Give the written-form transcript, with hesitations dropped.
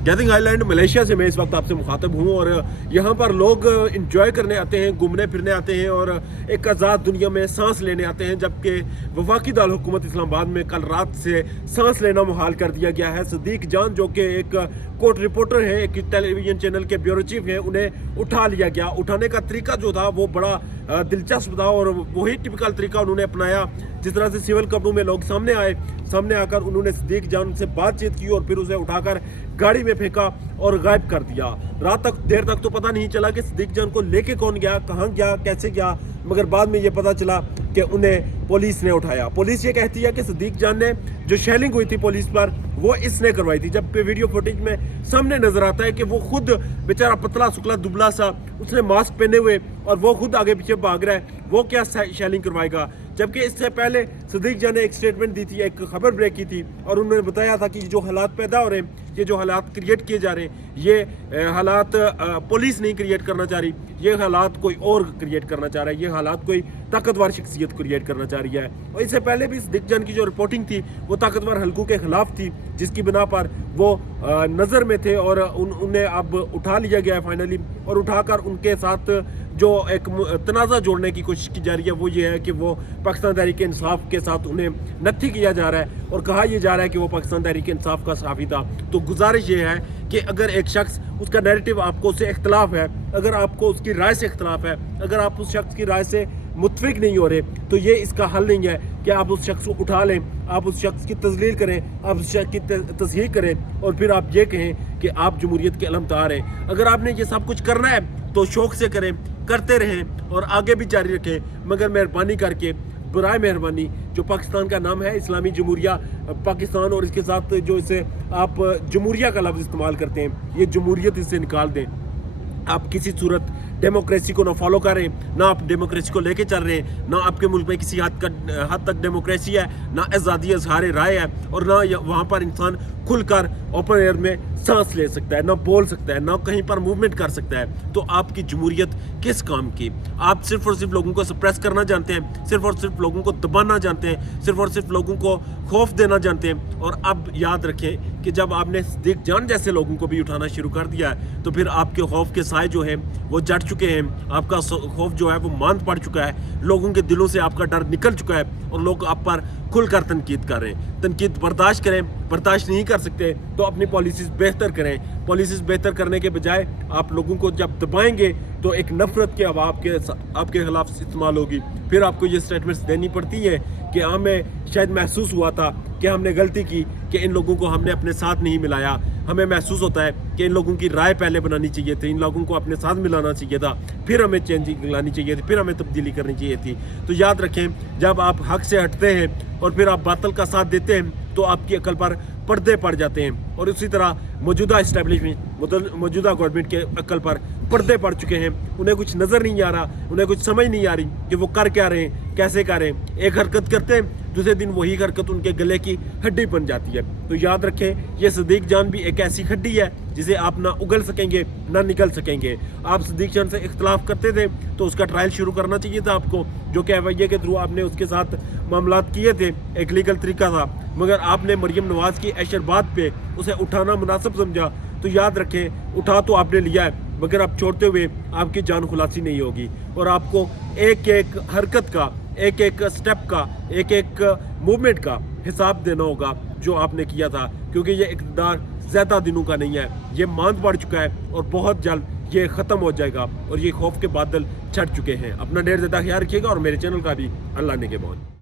गैथिंग island Malaysia से मैं इस वक्त आपसे मुखातब हूँ और यहाँ पर लोग इंजॉय करने आते हैं, घूमने फिरने आते हैं और एक आज़ाद दुनिया में सांस लेने आते हैं, जबकि वफाकी दारकूमत इस्लामाबाद में कल रात से सांस लेना मुहाल कर दिया गया है। सदीक जान जो कि एक कोर्ट रिपोर्टर है, एक टेलीविज़न चैनल के ब्यूरो चीफ हैं, उन्हें उठा लिया गया। उठाने का तरीका जो था वो बड़ा दिलचस्प था और वही टिपिकल तरीका उन्होंने अपनाया जिस तरह से सिविल कपड़ों में लोग सामने आकर उन्होंने सदीक जान से बातचीत की और फिर उसे उठाकर गाड़ी में फेंका और गायब कर दिया। देर तक तो पता नहीं चला कि सदीक जान को लेके कौन गया, कहाँ गया, कैसे गया, मगर बाद में ये पता चला कि उन्हें पुलिस ने उठाया। पुलिस ये कहती है कि सदीक जान ने जो शेलिंग हुई थी पुलिस पर वो इसने करवाई थी, जबकि वीडियो फुटेज में सामने नजर आता है कि वो खुद बेचारा पतला सुकला दुबला सा, उसने मास्क पहने हुए और वो खुद आगे पीछे भाग रहा है, वो क्या शेलिंग करवाएगा। जबकि इससे पहले सदीक जान ने एक स्टेटमेंट दी थी, एक खबर ब्रेक की थी और उन्होंने बताया था कि जो हालात पैदा हो रहे हैं, ये जो हालात क्रिएट किए जा रहे हैं, ये हालात पुलिस नहीं क्रिएट करना चाह रही, ये हालात कोई और क्रिएट करना चाह रहा है, ये हालात कोई ताकतवर शख्सियत क्रिएट करना चाह रही है। और इससे पहले भी सदीक जान की जो रिपोर्टिंग थी वो ताकतवर हलकों के खिलाफ थी, जिसकी बिना पर वो नज़र में थे और उन्हें अब उठा लिया गया है फाइनली, और उठाकर उनके साथ जो एक तनाज़ा जोड़ने की कोशिश की जा रही है वो ये है कि वो पाकिस्तान तहरीक इंसाफ के साथ उन्हें नत्थी किया जा रहा है और कहा यह जा रहा है कि वो पाकिस्तान तहरीक इंसाफ का सहाफ़ी था। तो गुजारिश ये है कि अगर एक शख्स, उसका नैरेटिव आपको उससे इख्तलाफ है, अगर आपको उसकी राय से इख्तलाफ है, अगर आप उस शख्स की राय से मुत्फिक नहीं हो रहे, तो ये इसका हल नहीं है कि आप उस शख्स को उठा लें, आप उस शख्स की तजलील करें, आप उस शख्स की तस्हीह करें और फिर आप ये कहें कि आप जमहूरियत के अलमदार हैं। अगर आपने ये सब कुछ करना है तो शौक़ से करें, करते रहें और आगे भी जारी रखें, मगर मेहरबानी करके, बराए मेहरबानी, जो पाकिस्तान का नाम है इस्लामी जमहूरिया पाकिस्तान और इसके साथ जो इसे आप जमहूरिया का लफ्ज़ इस्तेमाल करते हैं, ये जमहूरियत इससे निकाल दें। आप किसी सूरत डेमोक्रेसी को ना फॉलो करें, ना आप डेमोक्रेसी को लेके चल रहे हैं, ना आपके मुल्क में किसी हद तक डेमोक्रेसी है, ना आज़ादी इज़हार राय है और ना वहाँ पर इंसान खुलकर ओपन एयर में सांस ले सकता है, ना बोल सकता है, ना कहीं पर मूवमेंट कर सकता है। तो आपकी जमहूरियत किस काम की? आप सिर्फ और सिर्फ लोगों को सप्रेस करना जानते हैं, सिर्फ और सिर्फ लोगों को दबाना जानते हैं, सिर्फ और सिर्फ लोगों को खौफ देना जानते हैं। और अब याद रखें कि जब आपने सदीक जान जैसे लोगों को भी उठाना शुरू कर दिया है तो फिर आपके खौफ के साए जो हैं वो जड़ चुके हैं, आपका खौफ जो है वो मांद पड़ चुका है, लोगों के दिलों से आपका डर निकल चुका है और लोग आप पर खुलकर तनकीद कर रहे हैं। तनकीद बर्दाश्त करें, बर्दाश्त नहीं कर सकते तो अपनी पॉलिसीज़ बेहतर करें। पॉलिसीज़ बेहतर करने के बजाय आप लोगों को जब दबाएंगे तो एक नफरत के हवा आपके खिलाफ इस्तेमाल होगी, फिर आपको ये स्टेटमेंट्स देनी पड़ती है कि हमें शायद महसूस हुआ था कि हमने गलती की कि इन लोगों को हमने अपने साथ नहीं मिलाया, हमें महसूस होता है कि इन लोगों की राय पहले बनानी चाहिए थी, इन लोगों को अपने साथ मिलाना चाहिए था, फिर हमें चेंजिंग लानी चाहिए थी, फिर हमें तब्दीली करनी चाहिए थी। तो याद रखें, जब आप हक से हटते हैं और फिर आप बातिल का साथ देते हैं तो आपकी अकल पर पर्दे पड़ जाते हैं और उसी तरह मौजूदा इस्टेब्लिशमेंट, मौजूदा गवर्नमेंट के अकल पर पर्दे पड़ चुके हैं। उन्हें कुछ नज़र नहीं आ रहा, उन्हें कुछ समझ नहीं आ रही कि वो कर क्या रहे हैं, कैसे कर रहे हैं। एक हरकत करते हैं, दूसरे दिन वही हरकत उनके गले की हड्डी बन जाती है। तो याद रखें, ये सदीक जान भी एक ऐसी हड्डी है जिसे आप ना उगल सकेंगे ना निकल सकेंगे। आप सदीक जान से इख्तलाफ करते थे तो उसका ट्रायल शुरू करना चाहिए था आपको, जो कि FIA के थ्रू आपने उसके साथ मामलात किए थे, एक लीगल तरीका था, मगर आपने मरियम नवाज़ की ऐशरबात पे उसे उठाना मुनासिब समझा। तो याद रखें, उठा तो आपने लिया है मगर अब छोड़ते हुए आपकी जान खुलासी नहीं होगी और आपको एक एक हरकत का, एक एक स्टेप का, एक एक मूवमेंट का हिसाब देना होगा जो आपने किया था, क्योंकि ये इक़्तिदार ज़्यादा दिनों का नहीं है, ये मांद पड़ चुका है और बहुत जल्द ये ख़त्म हो जाएगा और ये खौफ के बादल छट चुके हैं। अपना ढेर ज़्यादा ख्याल रखिएगा और मेरे चैनल का भी अल्लाह ने के बहुत।